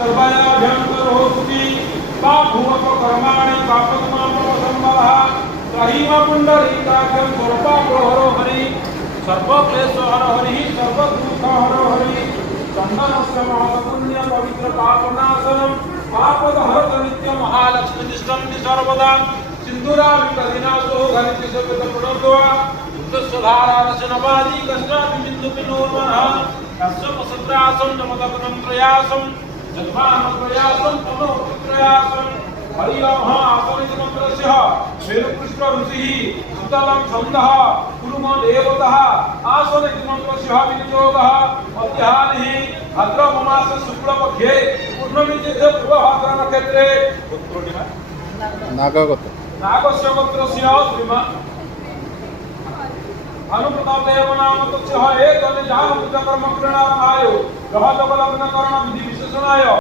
सर्वयाभ्यन्तरोऽस्ति पाभुवपकर्माणि पापकर्मापसम्बलः सहीम पुण्डरीकाख्यं स्वरूपाग्रहरो हरि सर्वक्लेशहर हरिः सर्वदुःखहर हरिः चन्दनस्य महत्पुण्य पवित्र पापनाशनं पापदहरत नित्य महालक्ष्मीनिष्ठं सर्वदा सिन्दूराविकदिनाशो घनितिशब्दप्रणोद्वा सुधारारचनवादी कष्टाभिबिन्दुविनोर्मनः कश्यपसत्रासं नमदग्नं प्रयासं जन्मानप्रयासं तमोप्रयासं हरिओं आसनितमन्त्रस्य वेदपुष्प ऋषिः सुतलं छन्दः कुरुम देवतः आसनितमन्त्रस्य विनियोगः मध्याह्ने भाद्रपदमास शुक्लपक्षे पूर्णमी चेत् पूर्वभाद्र नक्षत्रे नागस्य गोत्रस्य श्रीमान् अनुप्रताप देव नाम तस्य एक जन जान पूजा कर्म क्रीडाय ग्रह जगलग्न करण विधि विशेषणाय